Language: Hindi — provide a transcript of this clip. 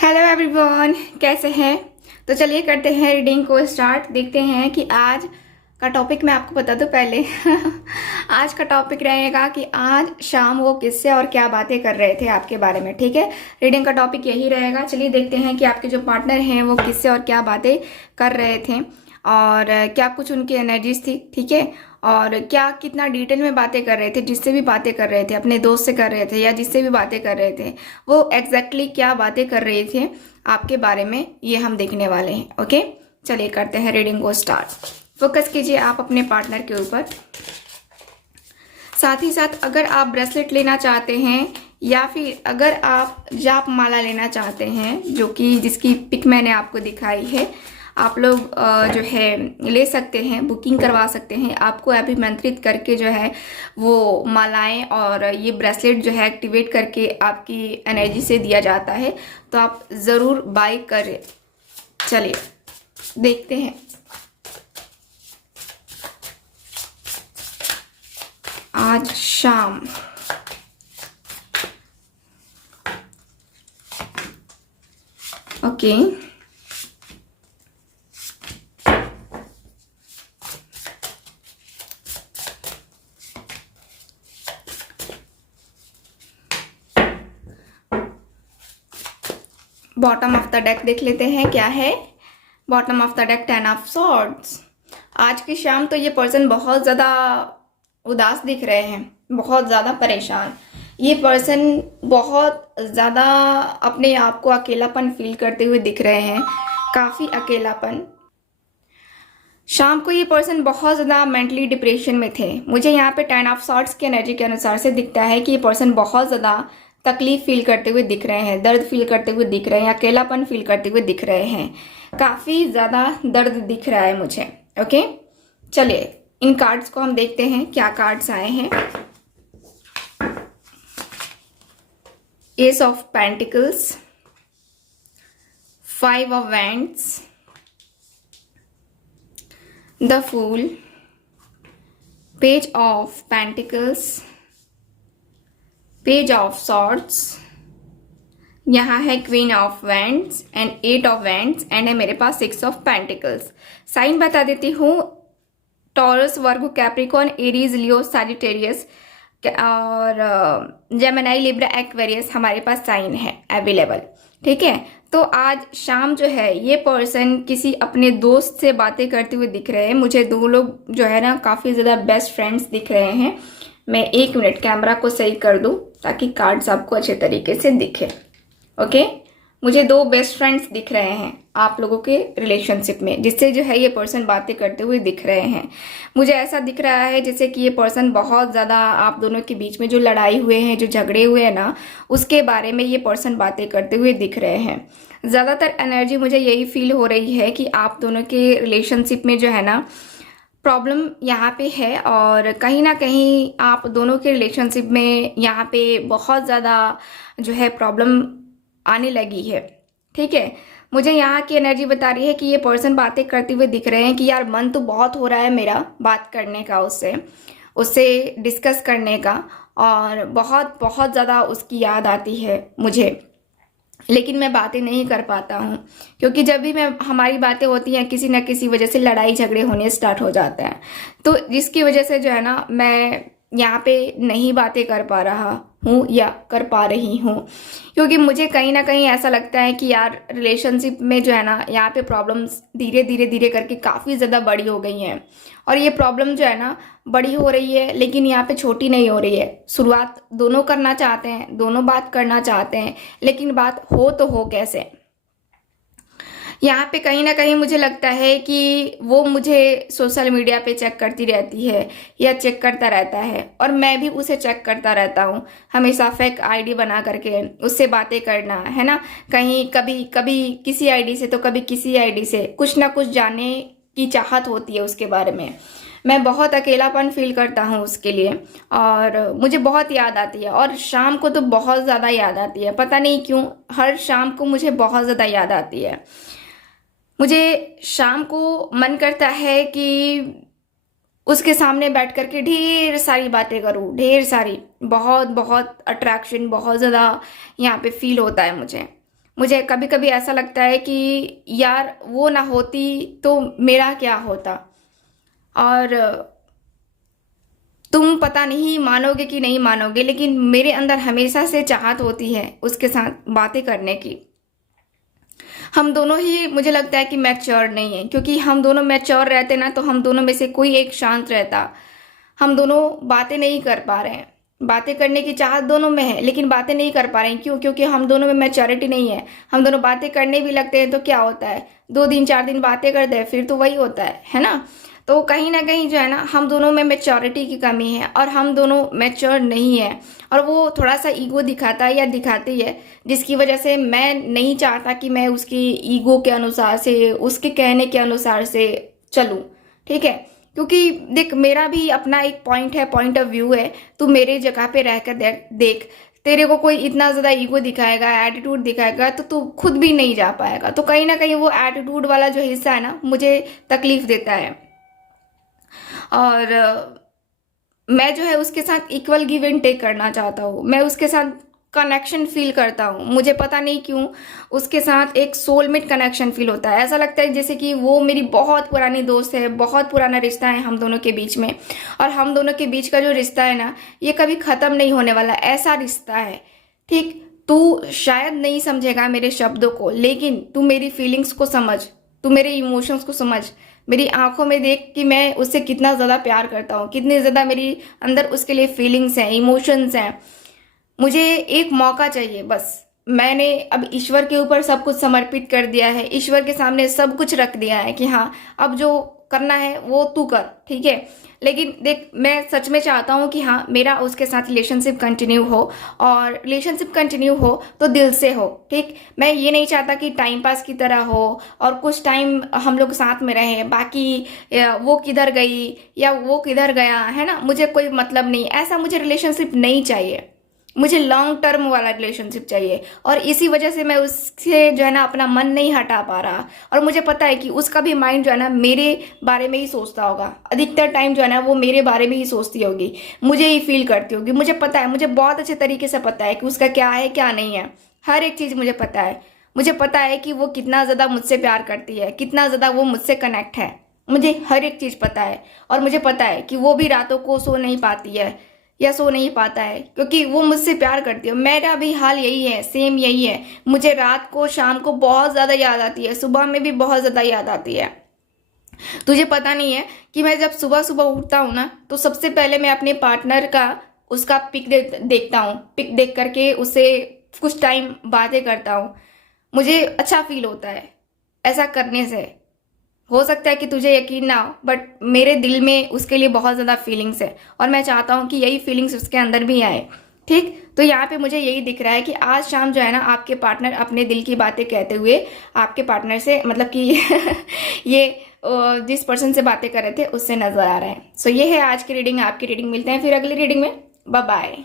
हेलो एवरीवन, कैसे हैं। तो चलिए करते हैं रीडिंग को स्टार्ट। देखते हैं कि आज का टॉपिक मैं आपको बता दूं पहले। आज का टॉपिक रहेगा कि आज शाम वो किससे और क्या बातें कर रहे थे आपके बारे में। ठीक है, रीडिंग का टॉपिक यही रहेगा। चलिए देखते हैं कि आपके जो पार्टनर हैं वो किससे और क्या बातें कर रहे थे और क्या कुछ उनकी एनर्जीज थी। ठीक है, और क्या कितना डिटेल में बातें कर रहे थे, जिससे भी बातें कर रहे थे, अपने दोस्त से कर रहे थे या जिससे भी बातें कर रहे थे, वो एग्जैक्टली क्या बातें कर रहे थे आपके बारे में, ये हम देखने वाले हैं। ओके, चलिए करते हैं रीडिंग को स्टार्ट। फोकस कीजिए आप अपने पार्टनर के ऊपर। साथ ही साथ अगर आप ब्रेसलेट लेना चाहते हैं या फिर अगर आप जाप माला लेना चाहते हैं, जो कि जिसकी पिक मैंने आपको दिखाई है, आप लोग जो है ले सकते हैं, बुकिंग करवा सकते हैं। आपको अभिमंत्रित करके जो है वो मालाएं और ये ब्रेसलेट जो है एक्टिवेट करके आपकी एनर्जी से दिया जाता है, तो आप ज़रूर बाय करें। चलिए देखते हैं आज शाम। Okay, bottom of the deck देख लेते हैं क्या है। Bottom of the deck 10 of swords. आज की शाम तो ये पर्सन बहुत ज़्यादा उदास दिख रहे हैं, बहुत ज़्यादा परेशान। ये पर्सन बहुत ज़्यादा अपने आप को अकेलापन फील करते हुए दिख रहे हैं, काफ़ी अकेलापन। शाम को ये पर्सन बहुत ज़्यादा मेंटली डिप्रेशन में थे। मुझे यहाँ पे 10 ऑफ सॉर्ड्स की एनर्जी के अनुसार से दिखता है कि ये पर्सन बहुत ज़्यादा तकलीफ फील करते हुए दिख रहे हैं, दर्द फील करते हुए दिख रहे हैं, अकेलापन फील करते हुए दिख रहे हैं। काफ़ी ज़्यादा दर्द दिख रहा है मुझे। ओके, चलिए इन कार्ड्स को हम देखते हैं क्या कार्ड्स आए हैं। Ace of pentacles, 5 of wands, the fool, page of pentacles, page of swords, यहाँ है queen of wands and 8 of wands and है मेरे पास 6 ऑफ पेंटिकल्स। साइन बता देती हूँ, टॉरस, वर्गो, कैप्रिकॉर्न, एरीज, लियो, सैजिटेरियस और जेमिनी, लिब्रा, एक्वेरियस हमारे पास साइन है अवेलेबल। ठीक है, तो आज शाम जो है ये पर्सन किसी अपने दोस्त से बातें करते हुए दिख रहे हैं। मुझे दो लोग जो है ना काफ़ी ज़्यादा बेस्ट फ्रेंड्स दिख रहे हैं। मैं 1 मिनट कैमरा को सही कर दूं ताकि कार्ड्स आपको अच्छे तरीके से दिखे। ओके, मुझे 2 बेस्ट फ्रेंड्स दिख रहे हैं आप लोगों के रिलेशनशिप में, जिससे जो है ये पर्सन बातें करते हुए दिख रहे हैं। मुझे ऐसा दिख रहा है जैसे कि ये पर्सन बहुत ज़्यादा आप दोनों के बीच में जो लड़ाई हुए हैं, जो झगड़े हुए हैं ना, उसके बारे में ये पर्सन बातें करते हुए दिख रहे हैं। ज़्यादातर एनर्जी मुझे यही फील हो रही है कि आप दोनों के रिलेशनशिप में जो है ना प्रॉब्लम यहाँ पे है, और कहीं ना कहीं आप दोनों के रिलेशनशिप में यहाँ पे बहुत ज़्यादा जो है प्रॉब्लम आने लगी है। ठीक है, मुझे यहाँ की एनर्जी बता रही है कि ये पर्सन बातें करते हुए दिख रहे हैं कि यार मन तो बहुत हो रहा है मेरा बात करने का, उससे उससे डिस्कस करने का, और बहुत बहुत ज़्यादा उसकी याद आती है मुझे, लेकिन मैं बातें नहीं कर पाता हूँ क्योंकि जब भी मैं हमारी बातें होती हैं किसी न किसी वजह से लड़ाई झगड़े होने स्टार्ट हो जाते हैं, तो जिसकी वजह से जो है ना मैं यहाँ पे नहीं बातें कर पा रहा हूँ या कर पा रही हूँ, क्योंकि मुझे कहीं ना कहीं ऐसा लगता है कि यार रिलेशनशिप में जो है ना यहाँ पे प्रॉब्लम्स धीरे धीरे धीरे करके काफ़ी ज़्यादा बड़ी हो गई हैं, और ये प्रॉब्लम जो है ना बड़ी हो रही है लेकिन यहाँ पे छोटी नहीं हो रही है। शुरुआत दोनों करना चाहते हैं, दोनों बात करना चाहते हैं, लेकिन बात हो तो हो कैसे। यहाँ पे कहीं ना कहीं मुझे लगता है कि वो मुझे सोशल मीडिया पे चेक करती रहती है या चेक करता रहता है, और मैं भी उसे चेक करता रहता हूँ हमेशा, फेक आईडी बना करके उससे बातें करना है ना, कहीं कभी कभी किसी आईडी से तो कभी किसी आईडी से कुछ ना कुछ जानने की चाहत होती है उसके बारे में। मैं बहुत अकेलापन फील करता हूँ उसके लिए, और मुझे बहुत याद आती है, और शाम को तो बहुत ज़्यादा याद आती है। पता नहीं क्यों हर शाम को मुझे बहुत ज़्यादा याद आती है। मुझे शाम को मन करता है कि उसके सामने बैठ करके ढेर सारी बातें करूँ, ढेर सारी, बहुत बहुत अट्रैक्शन बहुत ज़्यादा यहाँ पे फील होता है मुझे। मुझे कभी कभी ऐसा लगता है कि यार वो ना होती तो मेरा क्या होता। और तुम पता नहीं मानोगे कि नहीं मानोगे, लेकिन मेरे अंदर हमेशा से चाहत होती है उसके साथ बातें करने की। हम दोनों ही मुझे लगता है कि मैच्योर नहीं है, क्योंकि हम दोनों मैच्योर रहते ना तो हम दोनों में से कोई एक शांत रहता। हम दोनों बातें नहीं कर पा रहे हैं, बातें करने की चाहत दोनों में है लेकिन बातें नहीं कर पा रहे हैं। क्यों? क्योंकि हम दोनों में मैच्योरिटी नहीं है। हम दोनों बातें करने भी लगते हैं तो क्या होता है, 2 दिन 4 दिन बातें करते हैं फिर तो वही होता है ना। तो कहीं ना कहीं जो है ना हम दोनों में मैच्योरिटी की कमी है और हम दोनों मैच्योर नहीं है। और वो थोड़ा सा ईगो दिखाता है या दिखाती है, जिसकी वजह से मैं नहीं चाहता कि मैं उसकी ईगो के अनुसार से, उसके कहने के अनुसार से चलूं। ठीक है? क्योंकि देख, मेरा भी अपना एक पॉइंट है, पॉइंट ऑफ व्यू है। तू मेरे जगह पे रहकर देख, तेरे को कोई इतना ज्यादा ईगो दिखाएगा, एटीट्यूड दिखाएगा तो तू खुद भी नहीं जा पाएगा। तो कहीं ना कहीं वो एटीट्यूड वाला जो हिस्सा है ना मुझे तकलीफ देता है। और मैं जो है उसके साथ इक्वल गिव एंड टेक करना चाहता हूँ। मैं उसके साथ कनेक्शन फील करता हूँ। मुझे पता नहीं क्यों उसके साथ एक सोलमेट कनेक्शन फील होता है। ऐसा लगता है जैसे कि वो मेरी बहुत पुरानी दोस्त है, बहुत पुराना रिश्ता है हम दोनों के बीच में। और हम दोनों के बीच का जो रिश्ता है ना, ये कभी खत्म नहीं होने वाला, ऐसा रिश्ता है। ठीक? तू शायद नहीं समझेगा मेरे शब्दों को, लेकिन तू मेरी फीलिंग्स को समझ, तू मेरे इमोशंस को समझ। मेरी आंखों में देख कि मैं उससे कितना ज़्यादा प्यार करता हूँ, कितनी ज़्यादा मेरी अंदर उसके लिए फीलिंग्स हैं, इमोशंस हैं। मुझे एक मौका चाहिए बस। मैंने अब ईश्वर के ऊपर सब कुछ समर्पित कर दिया है, ईश्वर के सामने सब कुछ रख दिया है कि हाँ अब जो करना है वो तू कर। ठीक है? लेकिन देख, मैं सच में चाहता हूँ कि हाँ मेरा उसके साथ रिलेशनशिप कंटिन्यू हो, और रिलेशनशिप कंटिन्यू हो तो दिल से हो। ठीक? मैं ये नहीं चाहता कि टाइम पास की तरह हो और कुछ टाइम हम लोग साथ में रहे, बाकी वो किधर गई या वो किधर गया, है ना, मुझे कोई मतलब नहीं। ऐसा मुझे रिलेशनशिप नहीं चाहिए। मुझे लॉन्ग टर्म वाला रिलेशनशिप चाहिए। और इसी वजह से मैं उससे जो है ना अपना मन नहीं हटा पा रहा। और मुझे पता है कि उसका भी माइंड जो है ना मेरे बारे में ही सोचता होगा, अधिकतर टाइम जो है ना वो मेरे बारे में ही सोचती होगी, मुझे ही फील करती होगी। मुझे पता है, मुझे बहुत अच्छे तरीके से पता है कि उसका क्या है क्या नहीं है, हर एक चीज़ मुझे पता है। मुझे पता है कि वो कितना ज़्यादा मुझसे प्यार करती है, कितना ज़्यादा वो मुझसे कनेक्ट है। मुझे हर एक चीज़ पता है। और मुझे पता है कि वो भी रातों को सो नहीं पाती है या सो नहीं पाता है, क्योंकि वो मुझसे प्यार करती है। मेरा भी हाल यही है, सेम यही है। मुझे रात को, शाम को बहुत ज़्यादा याद आती है, सुबह में भी बहुत ज़्यादा याद आती है। तुझे पता नहीं है कि मैं जब सुबह सुबह उठता हूँ ना तो सबसे पहले मैं अपने पार्टनर का, उसका पिक देखता हूँ। पिक देख करके उससे कुछ टाइम बातें करता हूँ। मुझे अच्छा फील होता है ऐसा करने से। हो सकता है कि तुझे यकीन ना हो, बट मेरे दिल में उसके लिए बहुत ज़्यादा फीलिंग्स है और मैं चाहता हूँ कि यही फीलिंग्स उसके अंदर भी आए। ठीक? तो यहाँ पे मुझे यही दिख रहा है कि आज शाम जो है ना आपके पार्टनर अपने दिल की बातें कहते हुए आपके पार्टनर से, मतलब कि ये जिस पर्सन से बातें कर रहे थे उससे नजर आ रहे हैं। सो ये है आज की रीडिंग, आपकी रीडिंग। मिलते हैं फिर अगली रीडिंग में। Bye bye.